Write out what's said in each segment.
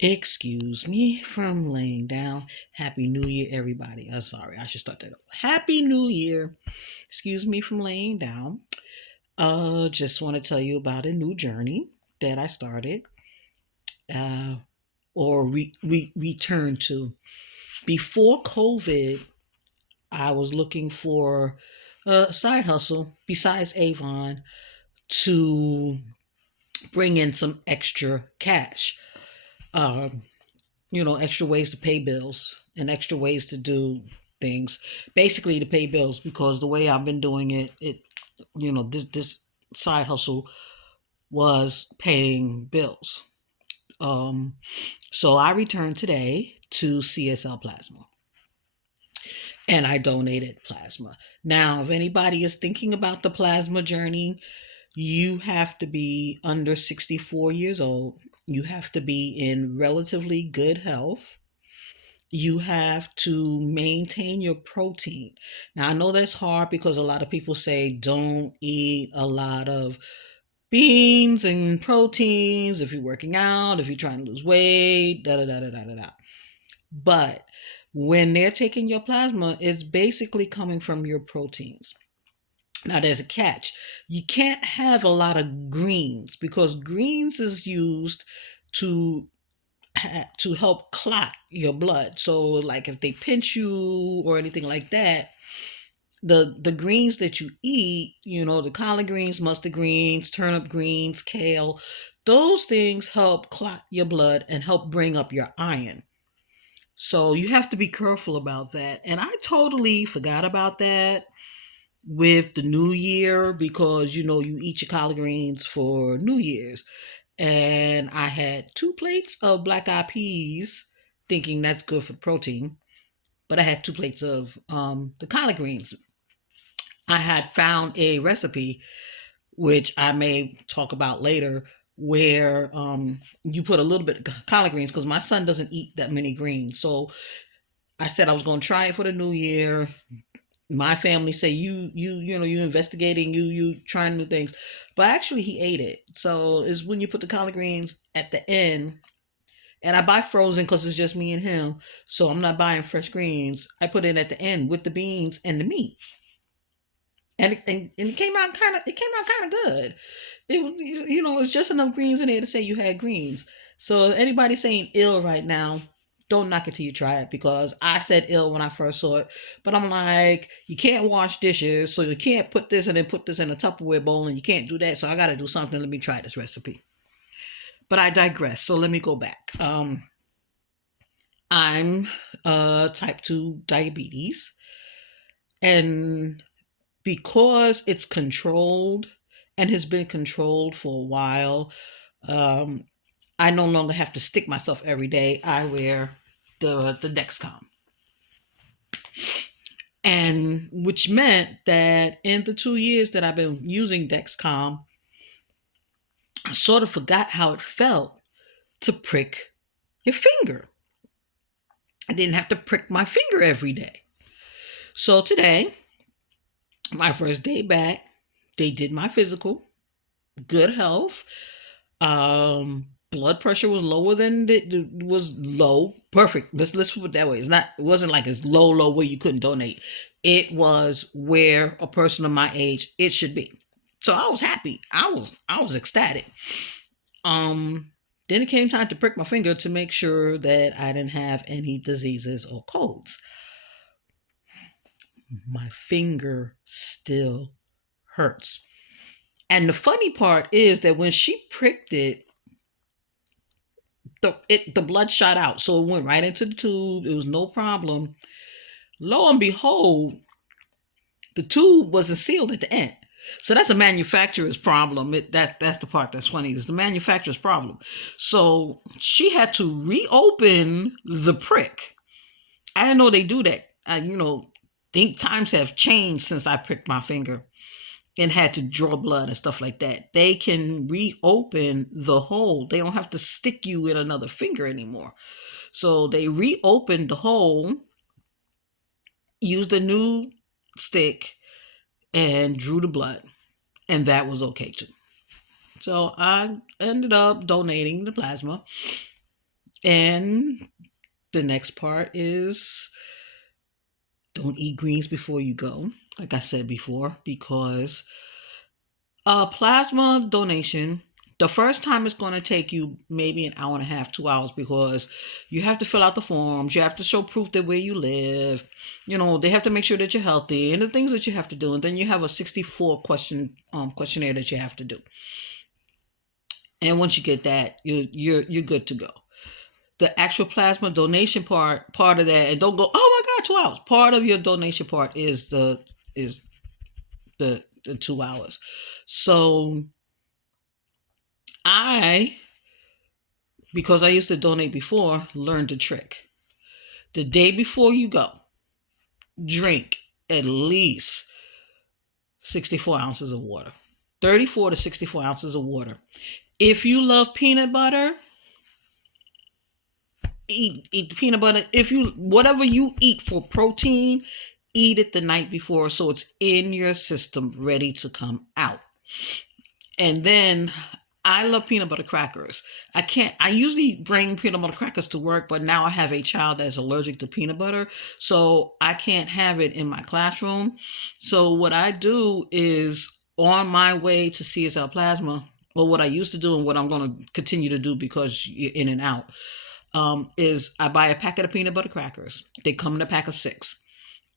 Excuse me from laying down. Happy New Year, everybody. I'm sorry, I should start that over. Happy New Year. Excuse me from laying down. Just want to tell you about a new journey that I started, uh, or returned to. Before COVID, I was looking for a side hustle besides Avon to bring in some extra cash. Um, extra ways to pay bills and extra ways to do things. Basically, to pay bills because the way I've been doing this side hustle was paying bills. Um, so I returned today to CSL Plasma and I donated plasma. Now, if anybody is thinking about the plasma journey, you have to be under 64 years old. You have to be in relatively good health. You have to maintain your protein. Now, I know that's hard because a lot of people say don't eat a lot of beans and proteins if you're working out, if you're trying to lose weight, da da da da da da da. But when they're taking your plasma, it's basically coming from your proteins. Now, there's a catch. You can't have a lot of greens because greens is used to to help clot your blood. So like if they pinch you or anything like that, the greens that you eat, the collard greens, mustard greens, turnip greens, kale, those things help clot your blood and help bring up your iron. So you have to be careful about that. And I totally forgot about that with the new year because you eat your collard greens for New Year's. And I had 2 plates of black eyed peas, thinking that's good for protein. But I had 2 plates of the collard greens. I had found a recipe, which I may talk about later, where you put a little bit of collard greens because my son doesn't eat that many greens. So I said I was going to try it for the new year. My family say you investigating, you trying new things, but actually he ate it. So it's when you put the collard greens at the end, and I buy frozen because it's just me and him. So I'm not buying fresh greens. I put it at the end with the beans and the meat, and it came out kind of good. It was it's just enough greens in there to say you had greens. So if anybody's saying ill right now, don't knock it till you try it because I said ill when I first saw it. But I'm like, you can't wash dishes, so you can't put this and then put this in a Tupperware bowl, and you can't do that. So I got to do something. Let me try this recipe. But I digress. So let me go back. I'm type 2 diabetes, and because it's controlled and has been controlled for a while, um, I no longer have to stick myself every day. I wear the Dexcom, and which meant that in the 2 years that I've been using Dexcom, I sort of forgot how it felt to prick your finger. I didn't have to prick my finger every day. So today, my first day back, they did my physical, good health. Blood pressure was lower than it was low. Perfect. Let's put it that way. It wasn't like it's low where you couldn't donate. It was where a person of my age it should be. So I was happy. I was ecstatic. Um then it came time to prick my finger to make sure that I didn't have any diseases or colds. My finger still hurts. And the funny part is that when she pricked it, the blood shot out, so it went right into the tube. It was no problem. Lo and behold, the tube wasn't sealed at the end. So that's a manufacturer's problem. That's the part that's funny. Is the manufacturer's problem. So she had to reopen the prick. I didn't know they do that. Think times have changed since I pricked my finger and had to draw blood and stuff like that. They can reopen the hole. They don't have to stick you in another finger anymore. So they reopened the hole, used a new stick, and drew the blood. And that was okay too. So I ended up donating the plasma. And the next part is don't eat greens before you go, like I said before, because plasma donation, the first time it's going to take you maybe an hour and a half, 2 hours, because you have to fill out the forms, you have to show proof that where you live, they have to make sure that you're healthy and the things that you have to do. And then you have a 64 questionnaire that you have to do. And once you get that, you're good to go. The actual plasma donation part of that, and don't go, oh my god, 2 hours. Part of your donation part is the 2 hours. So because I used to donate before, learned the trick. The day before you go, drink at least 64 ounces of water. 34 to 64 ounces of water. If you love peanut butter, eat peanut butter. Whatever you eat for protein, eat it the night before so it's in your system ready to come out. And then I love peanut butter crackers. I usually bring peanut butter crackers to work, but now I have a child that's allergic to peanut butter, so I can't have it in my classroom. So what I do is, on my way to CSL Plasma, or what I used to do and what I'm going to continue to do because you're in and out, is I buy a packet of peanut butter crackers. They come in a pack of 6.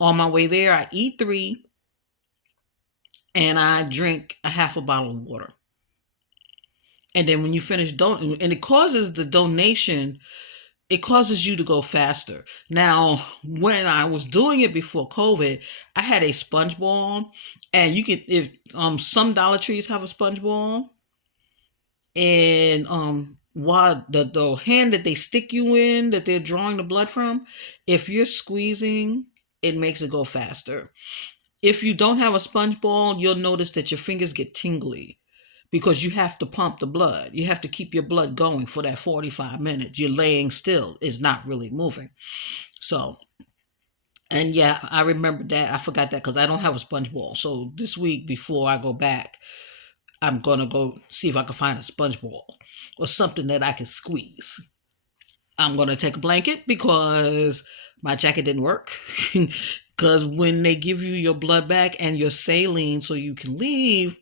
On my way there, I eat 3, and I drink a half a bottle of water. And then when you finish donating, and it causes the donation, it causes you to go faster. Now, when I was doing it before COVID, I had a sponge ball, and you can, if some Dollar Trees have a sponge ball, and while the hand that they stick you in, that they're drawing the blood from, if you're squeezing, it makes it go faster. If you don't have a sponge ball, you'll notice that your fingers get tingly because you have to pump the blood. You have to keep your blood going for that 45 minutes. You're laying still. It's not really moving. So, and yeah, I remember that. I forgot that because I don't have a sponge ball. So this week before I go back, I'm going to go see if I can find a sponge ball or something that I can squeeze. I'm going to take a blanket because my jacket didn't work. Because when they give you your blood back and your saline so you can leave,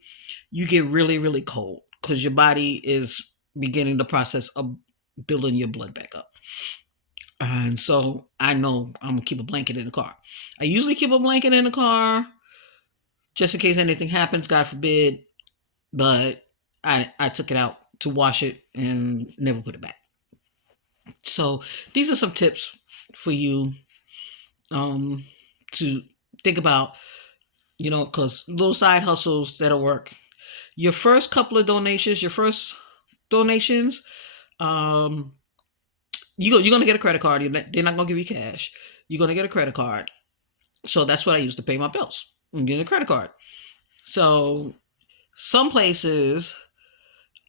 you get really, really cold because your body is beginning the process of building your blood back up. And so I know I'm going to keep a blanket in the car. I usually keep a blanket in the car just in case anything happens, God forbid. But I took it out to wash it and never put it back. So these are some tips for you to think about, because little side hustles that'll work. Your first couple of donations, you're going to get a credit card. They're not going to give you cash. You're going to get a credit card. So that's what I use to pay my bills. I'm getting a credit card. So some places,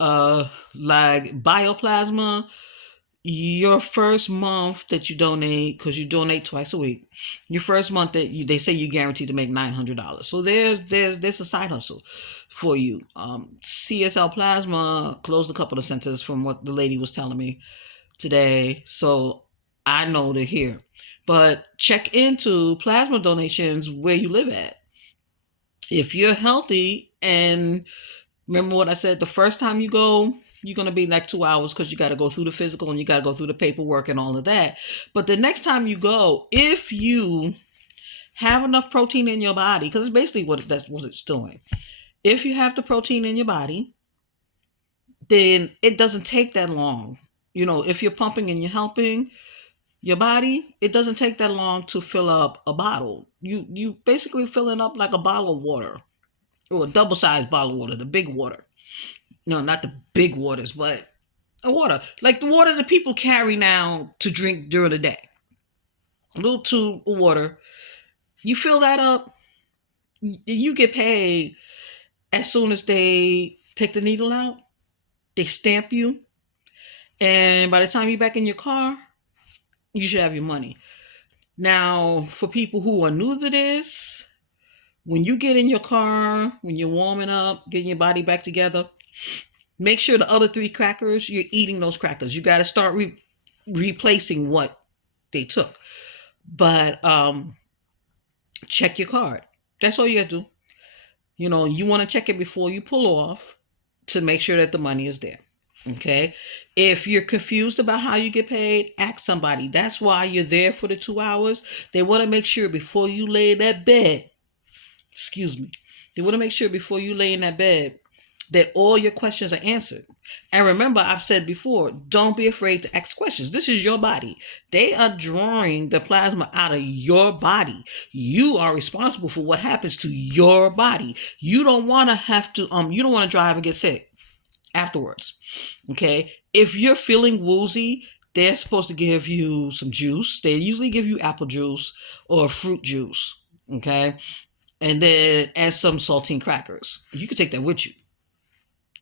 like Bioplasma, your first month that you donate, because you donate twice a week, your first month they say you're guaranteed to make $900. So there's a side hustle for you. CSL Plasma closed a couple of centers from what the lady was telling me today, so I know they're here. But check into plasma donations where you live at. If you're healthy, and remember what I said, the first time you go, you're going to be like 2 hours because you got to go through the physical and you got to go through the paperwork and all of that. But the next time you go, if you have enough protein in your body, because it's basically that's what it's doing. If you have the protein in your body, then it doesn't take that long. If you're pumping and you're helping your body, it doesn't take that long to fill up a bottle. You basically filling up like a bottle of water, or a double-sized bottle of water, the big water. No, not the big waters, but a water. Like the water that people carry now to drink during the day. A little tube of water. You fill that up, you get paid as soon as they take the needle out. They stamp you. And by the time you're back in your car, you should have your money. Now, for people who are new to this, when you get in your car, when you're warming up, getting your body back together, make sure the other 3 crackers, you're eating those crackers. You got to start replacing what they took. But check your card. That's all you got to do. You want to check it before you pull off to make sure that the money is there. Okay. If you're confused about how you get paid, ask somebody. That's why you're there for the 2 hours. They want to make sure before you lay in that bed, excuse me, they want to make sure before you lay in that bed that all your questions are answered. And remember, I've said before, don't be afraid to ask questions. This is your body. They are drawing the plasma out of your body. You are responsible for what happens to your body. You don't want to have to, you don't want to drive and get sick afterwards. Okay. If you're feeling woozy, they're supposed to give you some juice. They usually give you apple juice or fruit juice. Okay. And then add some saltine crackers. You can take that with you.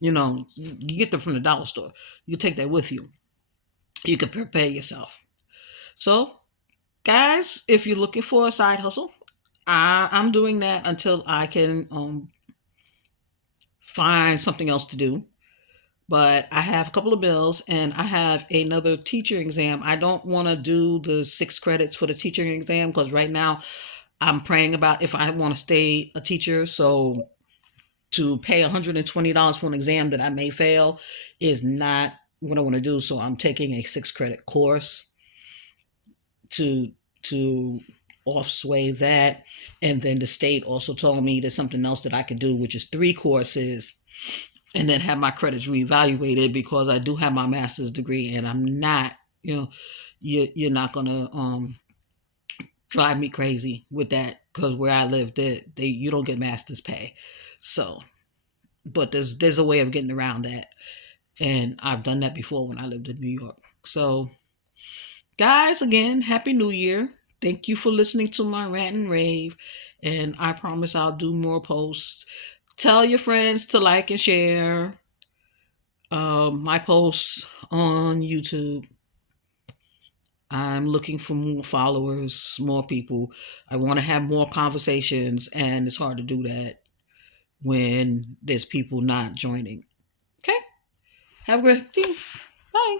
You get them from the dollar store. You take that with you. You can prepare yourself. So, guys, if you're looking for a side hustle, I'm doing that until I can find something else to do. But I have a couple of bills and I have another teacher exam. I don't want to do the 6 credits for the teaching exam because right now I'm praying about if I want to stay a teacher. So to pay $120 for an exam that I may fail is not what I want to do. So I'm taking a 6 credit course to offsway that. And then the state also told me there's something else that I could do, which is 3 courses, and then have my credits reevaluated because I do have my master's degree and I'm not, you're not gonna drive me crazy with that because where I live, you don't get master's pay. So, but there's a way of getting around that, and I've done that before when I lived in New York. So, guys, again, Happy New Year. Thank you for listening to my rant and rave, and I promise I'll do more posts. Tell your friends to like and share my posts on YouTube. I'm looking for more followers, more people. I want to have more conversations, and it's hard to do that when there's people not joining. Okay? Have a great day. Bye.